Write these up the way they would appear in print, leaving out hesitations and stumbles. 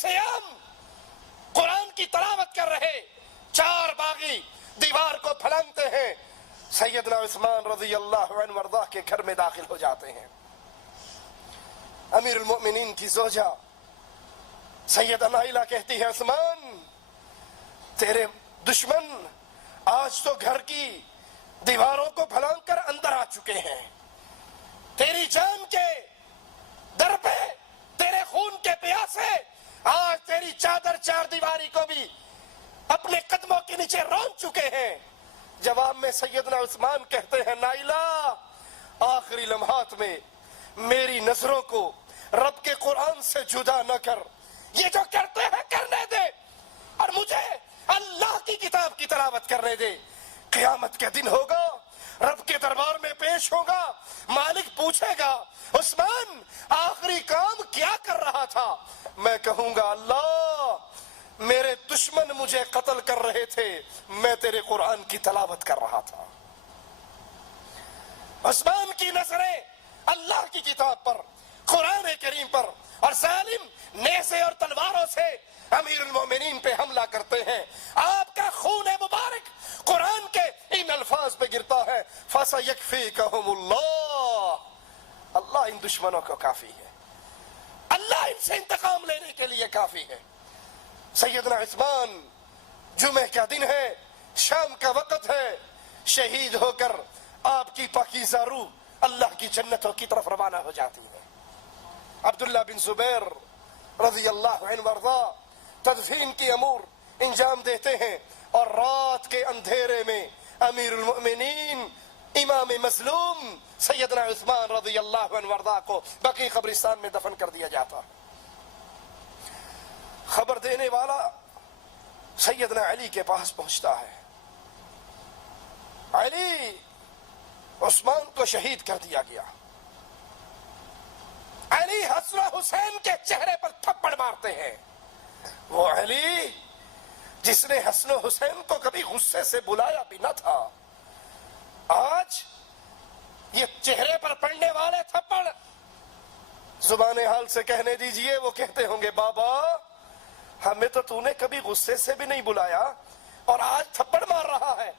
سیام قرآن کی تلاوت کر رہے چار باغی دیوار کو پھلانگتے ہیں، سیدنا عثمان رضی اللہ عنہ وارضاہ کے گھر میں داخل ہو جاتے ہیں۔ امیر المؤمنین کی زوجہ سیدہ نائلہ کہتی ہے عثمان تیرے دشمن آج تو گھر کی دیواروں کو پھلانگ کر اندر آ چکے ہیں، تیری جان کے در پہ تیرے خون کے پیاسے آج تیری چادر چار دیواری کو بھی اپنے قدموں کے نیچے رون چکے ہیں۔ جواب میں سیدنا عثمان کہتے ہیں نائلہ آخری لمحات میں میری نظروں کو رب کے قرآن سے جدا نہ کر، یہ جو کرتے ہیں کرنے دے اور مجھے اللہ کی کتاب کی تلاوت کرنے دے۔ قیامت کے دن ہوگا، رب کے دربار میں پیش ہوگا، مالک پوچھے گا عثمان آخری کام کیا کر رہا تھا؟ میں کہوں گا اللہ میرے دشمن مجھے قتل کر رہے تھے، میں تیرے قرآن کی تلاوت کر رہا تھا۔ عثمان کی نظریں اللہ کی کتاب پر، قرآن کریم پر، اور ظالم نیزے اور تلواروں سے امیر المومنین پہ حملہ کرتے ہیں۔ آپ کا خون مبارک قرآن کے ان الفاظ پہ گرتا ہے فَسَيَكْفِيكَهُمُ اللَّهُ، اللہ ان دشمنوں کو کافی ہے، اللہ ان سے انتقام لینے کے لیے کافی ہے۔ سیدنا عثمان جمعہ کا دن ہے، شام کا وقت ہے، شہید ہو کر آپ کی پاکیزہ روح اللہ کی جنتوں کی طرف روانہ ہو جاتی ہے۔ عبداللہ بن زبیر رضی اللہ عنہ وارضاہ تدفین کی امور انجام دیتے ہیں، اور رات کے اندھیرے میں امیر المؤمنین امام مظلوم سیدنا عثمان رضی اللہ عنہ وارضاہ کو بقیع قبرستان میں دفن کر دیا جاتا ہے۔ خبر دینے والا سیدنا علی کے پاس پہنچتا ہے، علی عثمان کو شہید کر دیا گیا۔ علی حسن و حسین کے چہرے پر تھپڑ مارتے ہیں، وہ علی جس نے حسن و حسین کو کبھی غصے سے بلایا بھی نہ تھا، آج یہ چہرے پر پڑنے والے تھپڑ زبان حال سے کہنے دیجئے، وہ کہتے ہوں گے بابا ہمیں تو نے کبھی غصے سے بھی نہیں بلایا اور آج تھپڑ مار رہا ہے،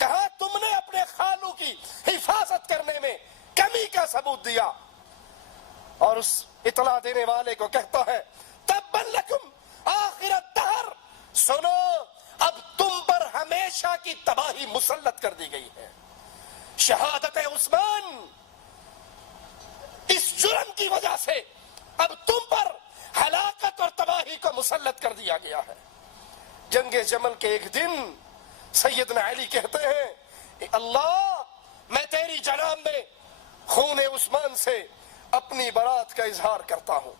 کہاں تم نے اپنے خالو کی حفاظت کرنے میں کمی کا ثبوت دیا؟ اور اس اطلاع دینے والے کو کہتا ہے تبا لکم آخر الدہر، سنو اب تم پر ہمیشہ کی تباہی مسلط کر دی گئی ہے۔ شہادت عثمان اس جرم کی وجہ سے اب تم پر ہلاکت اور تباہی کو مسلط کر دیا گیا ہے۔ جنگ جمل کے ایک دن سیدنا علی کہتے ہیں اللہ میں تیری جناب میں خون عثمان سے اپنی برات کا اظہار کرتا ہوں۔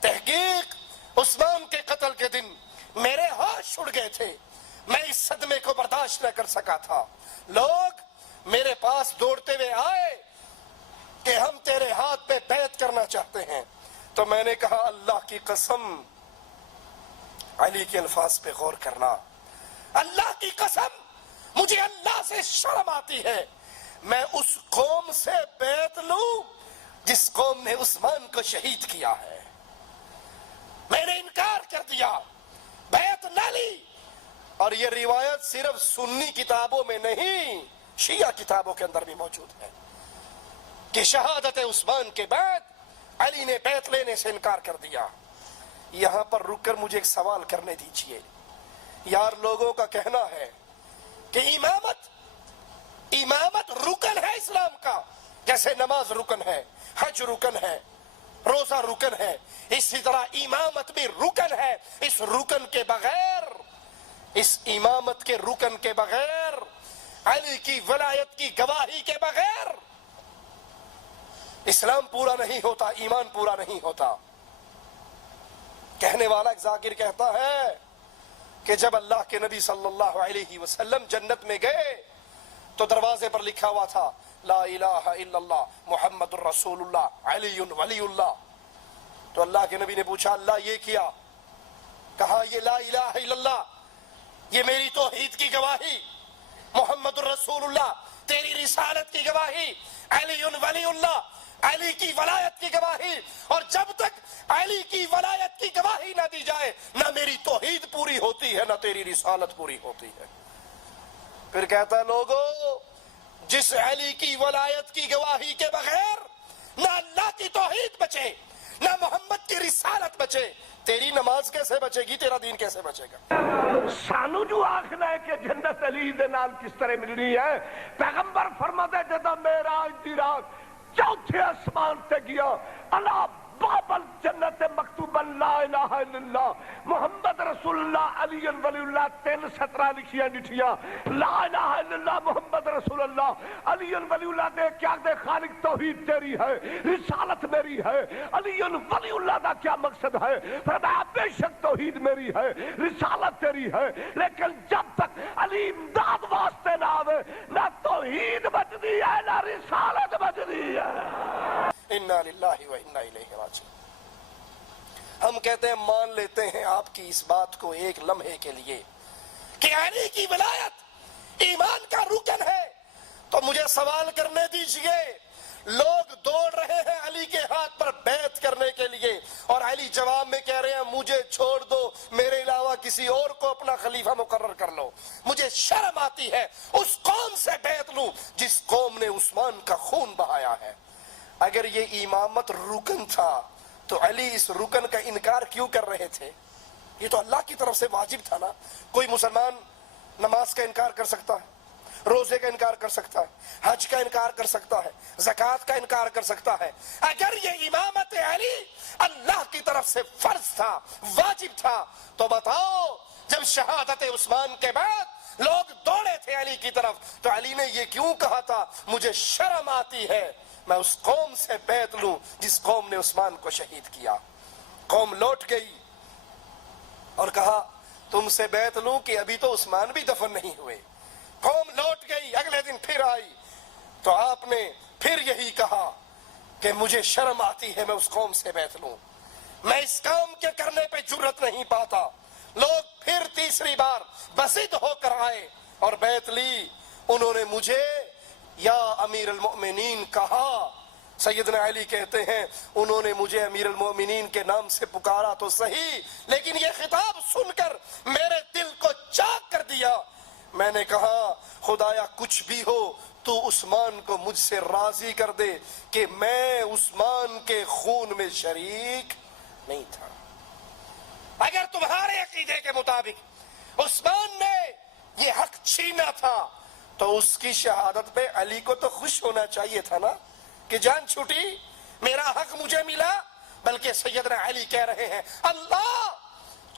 تحقیق عثمان کے قتل کے دن میرے ہاتھ چھڑ گئے تھے، میں اس صدمے کو برداشت نہ کر سکا تھا۔ لوگ میرے پاس دوڑتے ہوئے آئے کہ ہم تیرے ہاتھ پہ بیعت کرنا چاہتے ہیں، تو میں نے کہا اللہ کی قسم، علی کے الفاظ پہ غور کرنا، اللہ کی قسم مجھے اللہ سے شرم آتی ہے، میں اس قوم سے بیعت لوں جس قوم نے عثمان کو شہید کیا ہے۔ میں نے انکار کر دیا، بیعت نہ لی۔ اور یہ روایت صرف سنی کتابوں میں نہیں، شیعہ کتابوں کے اندر بھی موجود ہے کہ شہادت عثمان کے بعد علی نے بیعت لینے سے انکار کر دیا۔ یہاں پر رک کر مجھے ایک سوال کرنے دیجئے، یار لوگوں کا کہنا ہے کہ امامت رکن ہے اسلام کا، جیسے نماز رکن ہے، حج رکن ہے، روزہ رکن ہے، اسی طرح امامت بھی رکن ہے۔ اس رکن کے بغیر، اس امامت کے رکن کے بغیر، علی کی ولایت کی گواہی کے بغیر اسلام پورا نہیں ہوتا، ایمان پورا نہیں ہوتا۔ کہنے والا ایک ذاکر کہتا ہے کہ جب اللہ کے نبی صلی اللہ علیہ وسلم جنت میں گئے تو دروازے پر لکھا ہوا تھا لا الہ الا اللہ محمد الرسول اللہ علی ولی اللہ۔ تو اللہ کے نبی نے پوچھا اللہ یہ کیا؟ کہا یہ لا الہ الا اللہ یہ میری توحید کی گواہی، محمد الرسول اللہ تیری رسالت کی گواہی، علی ولی اللہ علی کی ولایت کی گواہی، اور جب تک علی کی ولایت کی گواہی نہ دی جائے نہ میری توحید پوری ہوتی ہے نہ تیری رسالت پوری ہوتی ہے۔ پھر کہتا ہے لوگو جس علی کی ولایت کی گواہی کے بغیر نہ اللہ کی توحید بچے نہ محمد کی رسالت بچے، تیری نماز کیسے بچے گی، تیرا دین کیسے بچے گا؟ سانو جو آخنا ہے کہ جنت علی دے نال کس طرح ملنی ہے، پیغمبر فرماتے جدا معراج دی رات چوتھے آسمان تے گیا، اللہ باب الجنت مکتوبا لا الہ الا اللہ محمد رسول اللہ علی ولی اللہ 3 سطرہ لکھیاں ڈٹھیاں، لا الہ الا اللہ محمد رسول اللہ علی ولی اللہ دے کیا دے خالق توحید تیری ہے، رسالت میری ہے، علی ولی اللہ دا کیا مقصد ہے، فرمایا بے شک توحید میری ہے، رسالت تیری ہے، لیکن جب تک علی امداد واسطے نہ آوے نہ توحید بچدی ہے نہ رسالت بچدی ہے۔ انا للہ و انا الیہ راجعون۔ ہم کہتے ہیں مان لیتے ہیں آپ کی اس بات کو ایک لمحے کے لیے کہ علی کی ولایت ایمان کا رکن ہے، تو مجھے سوال کرنے دیجئے، لوگ دوڑ رہے ہیں علی کے ہاتھ پر بیعت کرنے کے لیے اور علی جواب میں کہہ رہے ہیں مجھے چھوڑ دو، میرے علاوہ کسی اور کو اپنا خلیفہ مقرر کر لو، مجھے شرم آتی ہے اس قوم سے بیعت لوں جس قوم نے عثمان کا خون بہایا ہے۔ اگر یہ امامت رکن تھا تو علی اس رکن کا انکار کیوں کر رہے تھے؟ یہ تو اللہ کی طرف سے واجب تھا نا۔ کوئی مسلمان نماز کا انکار کر سکتا ہے، روزے کا انکار کر سکتا ہے، حج کا انکار کر سکتا ہے، زکوٰۃ کا انکار کر سکتا ہے۔ اگر یہ امامت علی اللہ کی طرف سے فرض تھا، واجب تھا، تو بتاؤ جب شہادت عثمان کے بعد لوگ دوڑے تھے علی کی طرف تو علی نے یہ کیوں کہا تھا مجھے شرم آتی ہے میں اس قوم سے بیعت لوں جس قوم نے عثمان کو شہید کیا؟ قوم لوٹ گئی اور کہا تم سے بیعت لوں کہ ابھی تو عثمان بھی دفن نہیں ہوئے۔ قوم لوٹ گئی، اگلے دن پھر آئی تو آپ نے پھر یہی کہا کہ مجھے شرم آتی ہے میں اس قوم سے بیعت لوں، میں اس کام کے کرنے پہ جرت نہیں پاتا۔ لوگ پھر تیسری بار بسط ہو کر آئے اور بیعت لی، انہوں نے مجھے یا امیر المؤمنین کہا۔ سیدنا علی کہتے ہیں انہوں نے مجھے امیر المؤمنین کے نام سے پکارا تو صحیح، لیکن یہ خطاب سن کر میرے دل کو چاک کر دیا۔ میں نے کہا خدایا کچھ بھی ہو تو عثمان کو مجھ سے راضی کر دے کہ میں عثمان کے خون میں شریک نہیں تھا۔ اگر تمہارے عقیدے کے مطابق عثمان نے یہ حق چھینا تھا تو اس کی شہادت پہ علی کو تو خوش ہونا چاہیے تھا نا کہ جان چھوٹی، میرا حق مجھے ملا۔ بلکہ سیدنا علی کہہ رہے ہیں اللہ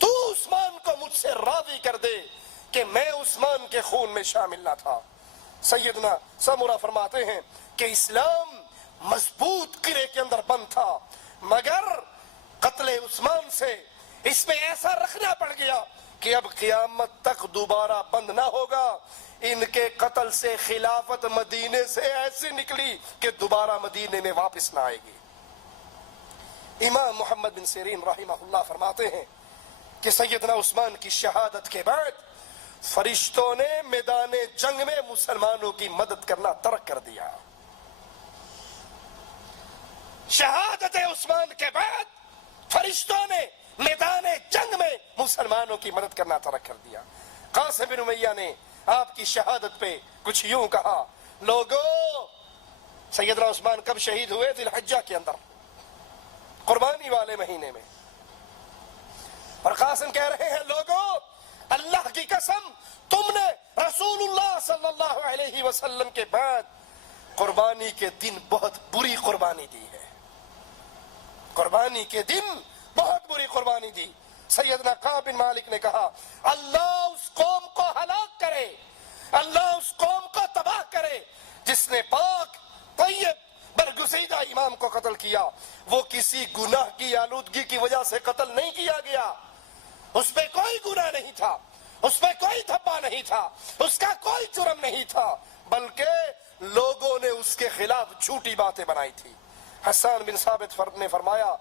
تو عثمان کو مجھ سے راضی کر دے کہ میں عثمان کے خون میں شامل نہ تھا۔ سیدنا سمورہ فرماتے ہیں کہ اسلام مضبوط قلعے کے اندر بند تھا، مگر قتل عثمان سے اس میں ایسا رکھنا پڑ گیا کہ اب قیامت تک دوبارہ بند نہ ہوگا۔ ان کے قتل سے خلافت مدینے سے ایسی نکلی کہ دوبارہ مدینے میں واپس نہ آئے گی۔ امام محمد بن سیرین رحمہ اللہ فرماتے ہیں کہ سیدنا عثمان کی شہادت کے بعد فرشتوں نے میدان جنگ میں مسلمانوں کی مدد کرنا ترک کر دیا۔ شہادت عثمان کے بعد فرشتوں نے میدان جنگ میں مسلمانوں کی مدد کرنا ترک کر دیا۔ قاسم بن امیہ نے آپ کی شہادت پہ کچھ یوں کہا، لوگو سیدنا عثمان کب شہید ہوئے؟ ذی الحجہ کے اندر، قربانی والے مہینے میں۔ اور قاسم کہہ رہے ہیں لوگو اللہ کی قسم تم نے رسول اللہ صلی اللہ علیہ وسلم کے بعد قربانی کے دن بہت بری قربانی دی ہے، قربانی کے دن بہت بری قربانی دی۔ سیدنا کعب بن مالک نے کہا اللہ اس قوم کو ہلاک کرے، اللہ اس قوم کو تباہ کرے جس نے پاک طیب برگزیدہ امام کو قتل کیا۔ وہ کسی گناہ کی آلودگی کی وجہ سے قتل نہیں کیا گیا، اس پہ کوئی گناہ نہیں تھا، اس پہ کوئی دھبا نہیں تھا، اس کا کوئی جرم نہیں تھا، بلکہ لوگوں نے اس کے خلاف جھوٹی باتیں بنائی تھی۔ حسان بن ثابت نے فرمایا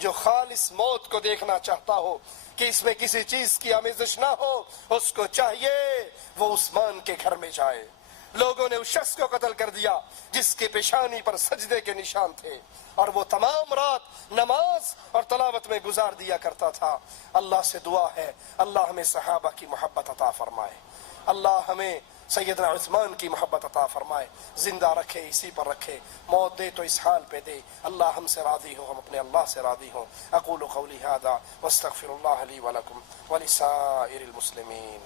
جو خالص موت کو دیکھنا چاہتا ہو کہ اس میں کسی چیز کی آمیزش نہ ہو، اس کو چاہیے وہ عثمان کے گھر میں جائے، لوگوں نے اس شخص کو قتل کر دیا جس کے پیشانی پر سجدے کے نشان تھے، اور وہ تمام رات نماز اور تلاوت میں گزار دیا کرتا تھا۔ اللہ سے دعا ہے اللہ ہمیں صحابہ کی محبت عطا فرمائے، اللہ ہمیں سیدنا عثمان کی محبت عطا فرمائے، زندہ رکھے، اسی پر رکھے، موت دے تو اس حال پہ دے، اللہ ہم سے راضی ہو، ہم اپنے اللہ سے راضی ہوں۔ اقول قولی ھذا واستغفر اللہ لی ولکم ولسائر المسلمین۔